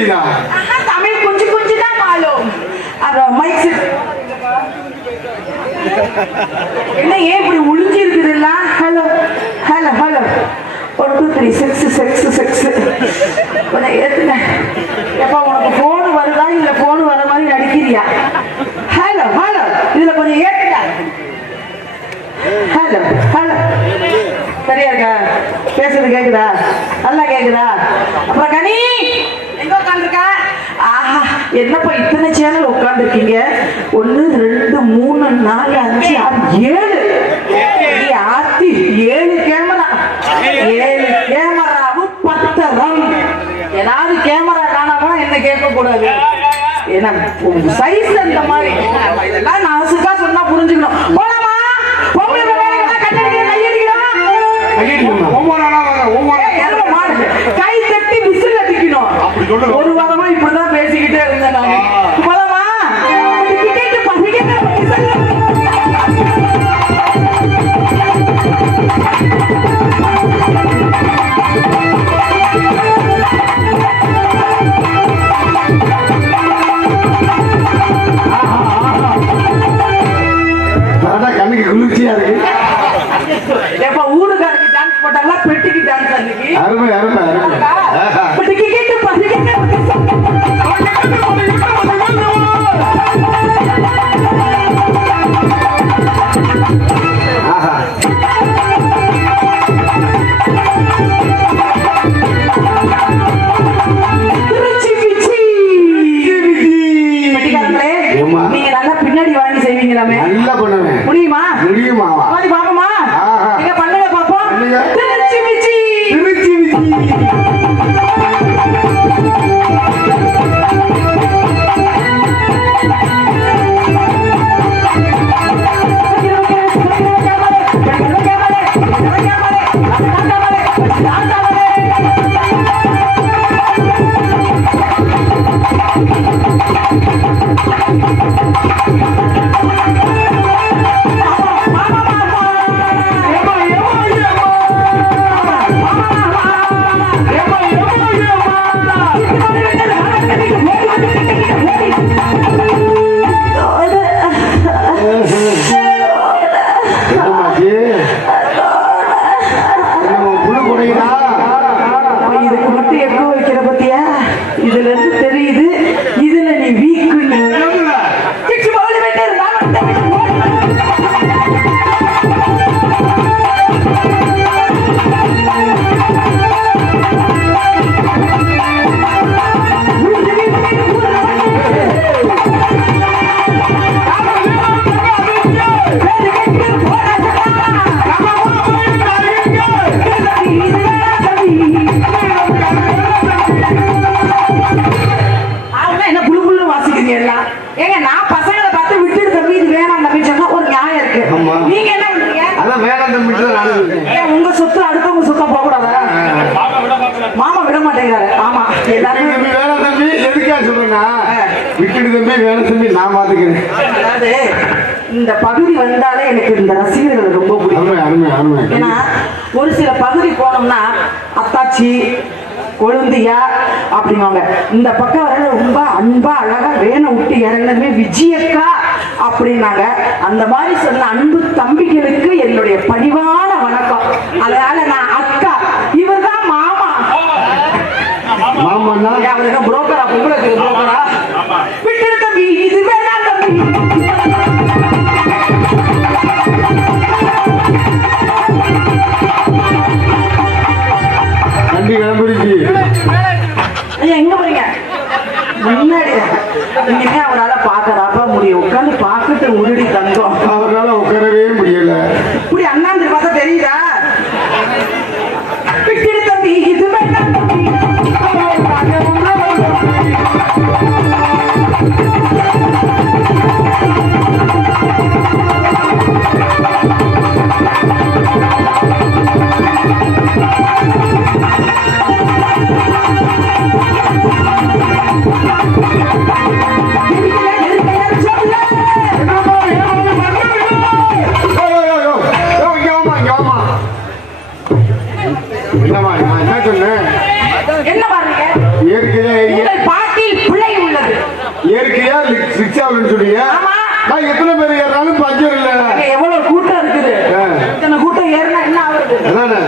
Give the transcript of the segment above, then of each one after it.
தெரியுதா? தமிழ் கொஞ்சம் கொஞ்சம் தான் மாலும். அப்புறம் மைக் செட் என்ன ஏன் இப்படி ஒளிஞ்சு இருக்குதுல்ல? ஹலோ ஹலோ ஹலோ 1 2 3 6 6 6 கொஞ்சம் ஏத்துங்க. எப்ப உனக்கு போன் வருதா இல்ல போன் வர மாதிரி நடிக்கிறியா? ஹலோ ஹலோ இதுல கொஞ்சம் ஏத்துங்க. ஹலோ ஹலோ சரியா இருக்கா? பேசுறது கேக்குதா? நல்லா கேக்குதா? அப்புறம் கனி எங்க உட்காந்துருக்க? ஆஹா என்னப்பா இத்தனை சேனல் உட்காந்துருக்கீங்க? 1 2 3 4 5 6 7 ஆத்தி 7 கேமரா. 7 கேமராவும் 10 ஏதாவது கேமரா காணாம என்ன கேட்க கூடாது. ஏன்னா சைஸ் அந்த மாதிரி இதெல்லாம் நான் அசுக்கா சொன்னா புரிஞ்சுக்கணும். போலாமா? பொம்பளை வேலைக்கு கண்ணடிக்கிறோம் கை தட்டி விசில் அடிக்கணும். ஒரு வாரமா இப்படிதான் பேசிக்கிட்டே இருந்தேன் நானு. போலாமா? கண்ணுக்கு குளிர்ச்சியா இருக்கு. எப்ப ஊருக்காரருக்கு டான்ஸ் போட்டாங்களா பெட்டிக்கு டான்ஸ் அன்னைக்கு? அருமை அருமை அருமை. பெட்டிக்கு கேட்டு நீங்க நல்லா பின்னாடி வாங்கி செய்வீங்களாமே? நல்லா பண்ணுவேன். முடியுமா? முடியுமா? பாப்போமா? நீங்க பண்ணுங்க பாப்போம். திருச்சி விச்சி திருச்சி விச்சி உங்க சொத்து அடுத்தவங்க சொத்தா போக கூடாதா? மாமா விட மாட்டேங்கிறாரு. ஆமா எல்லாரும் வேலை தம்பி எதுக்கா சொல்றேன்னா விட்டுடு தம்பி வேலை தம்பி நான் பாத்துக்கிறேன். அதாவது இந்த பகுதி வந்தாலே எனக்கு இந்த ரசிகர்கள் ரொம்ப பிடிக்கும். ஏன்னா ஒரு சில பகுதி போனோம்னா அத்தாச்சி கொழுந்தியா அப்படிவாங்க. இந்த பக்கம் வர ரொம்ப அன்பா அழகா வேனை விட்டு இறங்கினதுமே விஜயக்கா அப்படின்னாங்க. அந்த மாதிரி சொன்ன அன்பு தம்பிகளுக்கு என்னுடைய பணிவான வணக்கம். அதனால நான் அக்கா, இவர் தான் மாமா. மாமா அவருக்கு புரோக்கரா? உங்களுக்கு புரோக்கரா? விட்டு தம்பி இது வேணாம் தம்பி. நன்றி கிளம்பிடுச்சு. எங்க போறீங்க? முன்னாடி இனிமே அவரால் பார்க்கறாப்ப முடியும். உட்காந்து பார்த்துட்டு உருடி தந்தோம். அவரால் உட்காரவே முடியல. இப்படி அண்ணாந்து பார்த்தா தெரியுதா? விட்டு தம்பி இது வேண்டாம் தம்பி. என்னமா நான் என்ன சொன்னேன்? என்ன பாருங்க ஏற்கனவே ரீச் ஆகலன்னு சொன்னீங்க. ஆமா. நான் எத்தனை பேர் ஏறினாலும் பஞ்சம் இல்ல. எவ்வளவு கூட்டம் இருக்குது. இத்தனை கூட்டம் ஏறினா என்ன ஆகுது? அதானே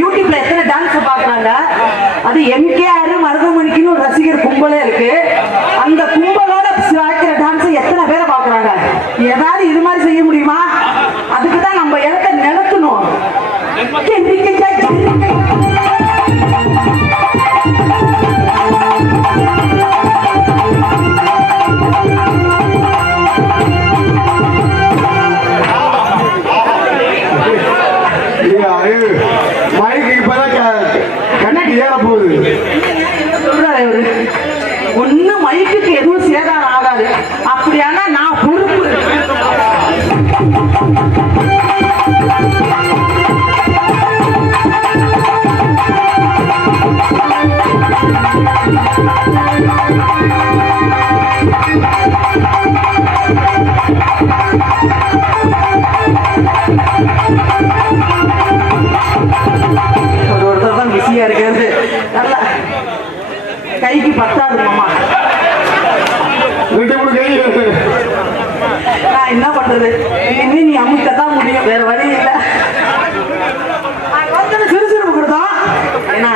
யூடியூப்ல எத்தனை டான்ஸ் பாக்குறாங்க. அது எம்கேஆர் மருதமணிக்குன்னு ஒரு ரசிகர் கும்பலே இருக்கு. அந்த கும்பலோட வைக்கிற டான்ஸ் எத்தனை பேரை பாக்குறாங்க. ஏதாவது இது மாதிரி செய்ய முடியுமா? அதுக்கு தான் நம்ம இடத்தை நிலத்தணும். மைக்கு இப்பதான் கண்ணாடி ஏற போகுது. சொல்றாரு அவரு. ஒண்ணு மைக்குக்கு எதுவும் சேதாரம் ஆகாது. அப்படியானா நான் பொறுப்பு. ஒருத்தர் தான் பிஸியா இருக்கிறது. நல்லா கைக்கு பத்தாது மாமா. நான் என்ன பண்றது? இனிமே நீ அமுக்கத்தான் முடியும், வேற வழி இல்லை. சுறுசுறுப்பு கொடுத்தோம். ஏன்னா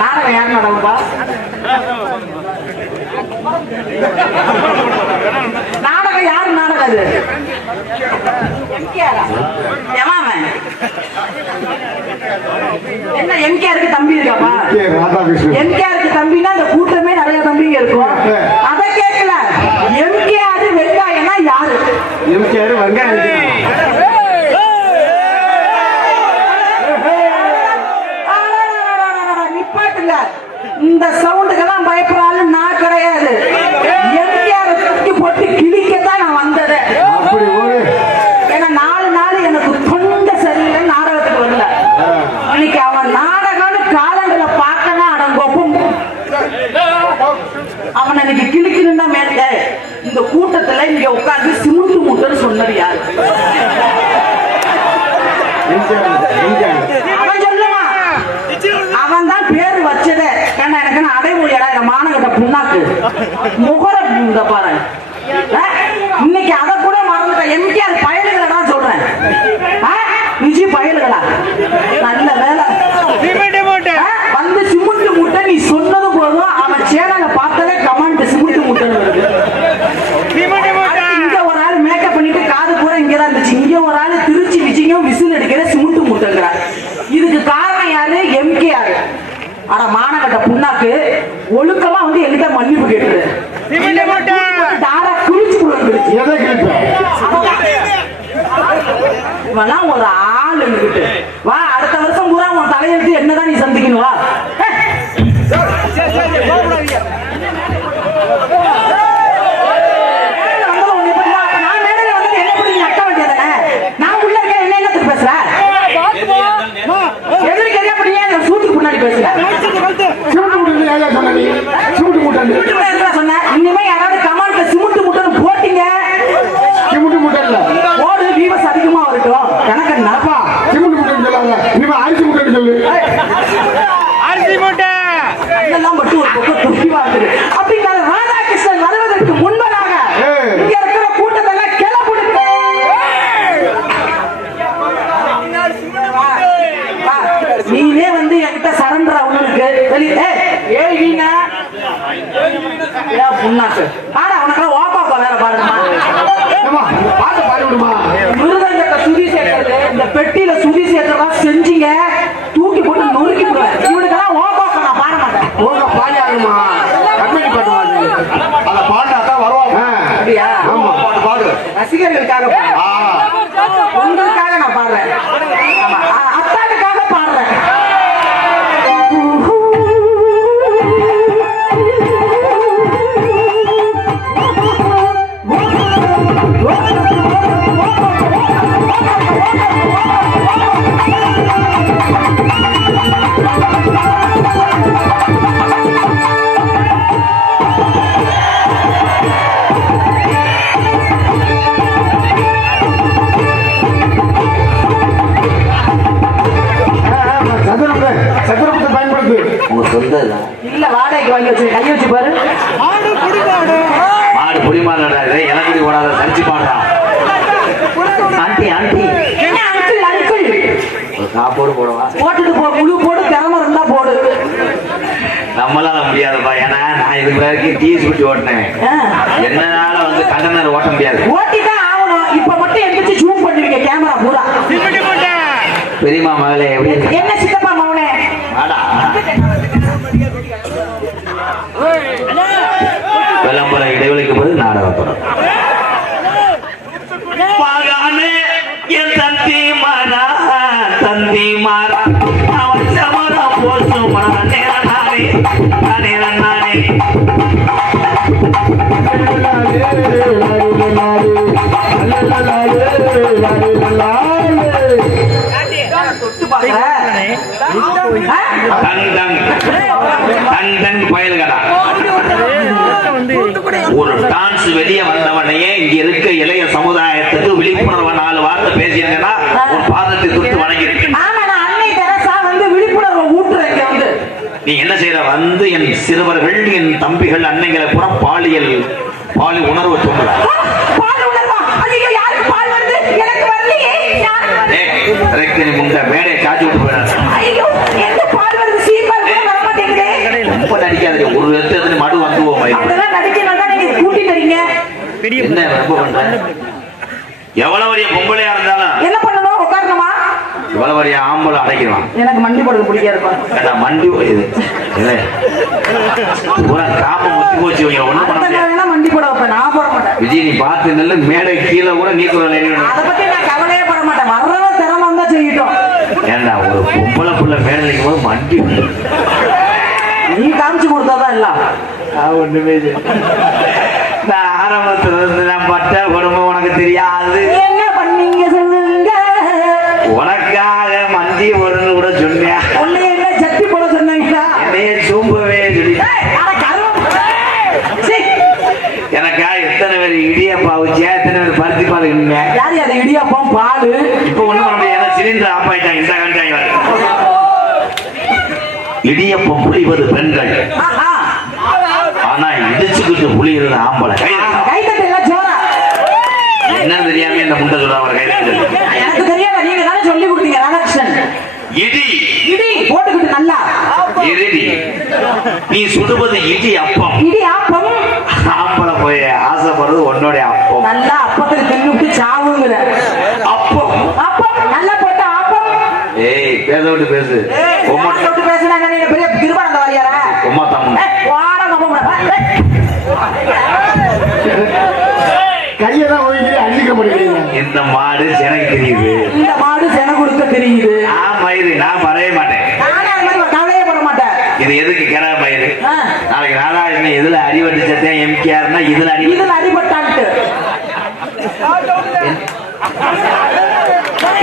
நாடகம் யார் நடக்கும்பா? நாடகம் யாரு நாடகம்? அது என்ன எம்கேஆருக்கு தம்பி இருக்காப்பா? எம்கேஆருக்கு தம்பினா அந்த கூட்டமே நிறைய தம்பிங்க இருக்கும். அத கேட்கல. எம்கேஆர் வெங்காயம்னா யாரு? எம்கேஆர் வெங்காயம் நிப்பாட்டுங்க. இந்த சவுண்டுக்கெல்லாம் பயப்படுறாரு நான் கிடையாது. எம்கேஆர் தூக்கி போட்டு கிழிக்கத்தான் நான் வந்தது. ஏன்னா 4 நாள் எனக்கு தொண்டை சரியில்லை, நாடகத்துக்கு வரல. இன்னைக்கு அவன் நாடகம்னு காலண்டர்ல பார்க்கணும் அடங்கோப்பும். அவன் எனக்கு கிழிக்கணும் தான் மேல. இந்த கூட்டத்துல இங்க உட்காந்து சிமுட்டு மூட்டன்னு சொன்னது யாரு? அவன் சொல்லுவான். அவன் தான் பேரு வச்சதே. ஏன்னா எனக்கு அடைமொழியடா மானகட்ட புண்ணாக்கு முகர பாரு. இன்னைக்கு அதை கூட மறந்துட்டேன். எம்கேஆர் பயலுகளை தான் சொல்றேன். விஜய் பயலுகளா? நல்ல வேலை வந்து சிமுட்டு மூட்டை நீ சொன்னது போதும். அவன் சேனலை பார்த்தாலே கமெண்ட் சிமுட்டு மூட்டைன்னு வருது. இங்க ஒரு ஆள் மேக்கப் பண்ணிட்டு காது பூரா இங்கதான் இருந்துச்சு. இங்க ஒரு ஆள் திருச்சி விஜயும் விசில் அடிக்கிற சிமுட்டு மூட்டைங்கிறார். இதுக்கு காரணம் யாரு? எம்கேஆர். ஆனா மானகட்ட புண்ணாக்கு ஒழுக்கமா வந்து என்கிட்ட மன்னிப்பு கேட்டுரு. ஒரு ஆள் வா, அடுத்த வருஷம் பூரா உன் தலையெழுத்து என்னதான் நீ சந்திக்கணும். வா நான் உள்ள இருக்க என்ன என்னத்துக்கு பேசுற? எதிர்க்கு எதிரா படியா சூட்டுக்கு முன்னாடி பேசுறேன். சொன்னேன். இனிமே யாராவது கமாண்ட்ல சிமுட்டு முட்டைன்னு போட்டீங்க. சிமுட்டு முட்டை இல்ல, ஓடு வீவஸ் அதிகமா வரட்டும். எனக்கு நப்பா சிமுட்டு முட்டைன்னு சொல்லாங்க. இனிமே அரிசி முட்டைன்னு சொல்லு. அரிசி முட்டை இதெல்லாம் மட்டும் ஒரு பக்கம் துப்பிவா இருக்குது. அப்படிங்கிற ராதாகிருஷ்ணன் வருவதற்கு முன்பதாக இங்க இருக்கிற கூட்டத்தெல்லாம் கிளப்புடுங்க. நீனே வந்து என்கிட்ட சரண்டர் அவனுக்கு புண்ணாக்கு ஆனா அவனுக்கெல்லாம் ஓப்பாப்பா வேற பாருமா. பாட்டு பாடி விடுமா? மிருதங்கத்தை சுதி சேர்க்கறது, இந்த பெட்டியில சுதி சேர்க்கறதா செஞ்சீங்க தூக்கி போட்டு நொறுக்கி விடுவேன். இவனுக்கெல்லாம் ஓப்பாப்பா நான் பாட மாட்டேன். ஓங்க பாடி ஆகுமா? கம்பெனி பாட்டு பாடு. அத பாடினாதான் வருவாங்க. அப்படியா? ஆமா, பாட்டு பாடு. ரசிகர்களுக்காக உங்களுக்காக நான் பாடுறேன். அத்தானுக்காக பாடுறேன். நான் போடுவா போட்டுட்டு போ, முழு போடு, திறமை இருந்தா போடு. நம்மளால முடியாதுப்பா. ஏன்னா நான் இதுக்கு வரைக்கும் டீ சுட்டி ஓட்டினேன். என்னால வந்து கண்டனர் ஓட்ட முடியாது. ஓட்டிதான் ஆகணும். இப்ப மட்டும் எந்திரிச்சு ஜூம் பண்ணுவீங்க கேமரா பூரா. பெரியமா மகளே எப்படி இருக்கு? என்ன சித்தப்பா மவனே? விளம்பரம் இடைவெளிக்கு போது நாடகம் தொடரும். தந்தி மாறா தந்தி மாறா அவன் சமரா போசுமா நேரனானே நேரனானே பயல்கடா ஒரு டான்ஸ் வெளியே வந்தவனையே இங்க இருக்க இளைய சமுதாயத்துக்கு விழிப்புணர்வு 4 வார்த்தை பேசியிருந்தேன்னா ஒரு பாதத்தை தொட்டு வணங்கிருக்கு. விழிப்புணர்வு ஊட்டுறீங்க வந்து நீ என்ன செய்யற வந்து என் சிறுவர்கள் என் தம்பிகள் அன்னைகளை புறம் பாலியல் உணர்வு தூண்டுற முண்ட மேடையை காட்சி விட்டு போயிடாது. ரொம்ப நடிக்காது. ஒரு இடத்துல மடு வந்துவோம். என்ன ரொம்ப பண்ற? எவ்வளவு வரிய பொம்பளையா இருந்தாலும் என்ன பண்ணணும்? உட்காரணுமா? எவ்வளவு வரிய ஆம்பளை அடைக்கலாம். எனக்கு மண்டி போடுறது பிடிக்காது. மண்டி இது பூரா காம முத்தி போச்சு. ஒண்ணும் பண்ண முடியாது. மண்டி போட வைப்பேன். நான் போட மாட்டேன். விஜய் நீ பார்த்து நல்ல மேடை கீழே கூட நீக்குறோம். அதை பத்தி நான் கவலையே பட மாட்டேன். வர்றவ திறமை தான் செய்யட்டும். ஏன்னா ஒரு பொம்பளை புள்ள மேடை நிற்கும் போது மண்டி நீ காமிச்சு கொடுத்தாதான் எல்லாம். ஒண்ணுமே நான் ஆரம்பத்துல இருந்து நான் பட்ட குடும்பம் உனக்கு தெரியாது. என்ன பண்ணீங்க சொல்லுங்க. உனக்காக மந்தி ஒருன்னு கூட சொன்னியா? உன்னை என்ன சட்டி போட சொன்னீங்களா? என்னைய சூம்பவே சொல்லி எனக்கா எத்தனை பேர் இடியப்பா வச்சியா, எத்தனை பேர் பருத்தி பால் இருந்தீங்க. யாரு அது இடியாப்பம் பால்? இப்ப ஒண்ணும் பண்ண முடியாது. சிலிண்டர் ஆஃப் ஆயிட்டாங்க. இந்த கண்டாங்க இடியப்பம் புளிவது பெண்கள், ஆனா இடிச்சுக்கிட்டு புளிகிறது ஆம்பளை. கைத்தட்டு எல்லாம் ஜோரா. என்னன்னு தெரியாம இந்த முண்டை சொல்ற அவர் கைத்தட்டு. எனக்கு தெரியாத, நீங்க தானே சொல்லி கொடுத்தீங்க ராதாகிருஷ்ணன். இடி இடி போட்டுக்கிட்டு நல்லா இடி. நீ சுடுவது இடி அப்பம். இடி அப்பம். ஆம்பளை போய் ஆசைப்படுறது உன்னோட அப்பம். நல்லா அப்பத்துக்கு தின்னுட்டு சாவுங்கிற அப்பம். அப்பம் நல்லா போட்ட அப்பம். ஏய் பேச விட்டு பேசு. விட்டு பேசுனாங்க. நீங்க பெரிய திருவானந்த வாரியாரா? உமா தம்மன் கையெல்லாம் ஒதுக்கி அழிக்க முடியல. இந்த மாடு எனக்கு தெரியுது. இந்த மாடு சென கொடுக்க தெரியுது. நான் வரவே மாட்டேன். கவலையே பட மாட்டேன். இது எதுக்கு கிரா மயிறு? நாளைக்கு ராதாகிருஷ்ணன் எதுல அடிபட்டு சத்தேன் எம்கேஆர்னா இதுல அடிபட்டான்ட்டு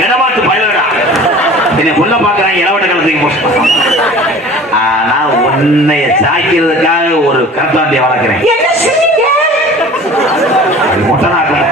இடமாட்டு பயலடா என்னை கொல்ல பாக்குறாங்க. இளவட்ட கலத்துக்கு ஆனா உன்னைய சாக்கிறதுக்காக ஒரு கருத்தாண்டிய வளர்க்கிறேன். என்ன சொன்னீங்க? மொட்டனாக்கும்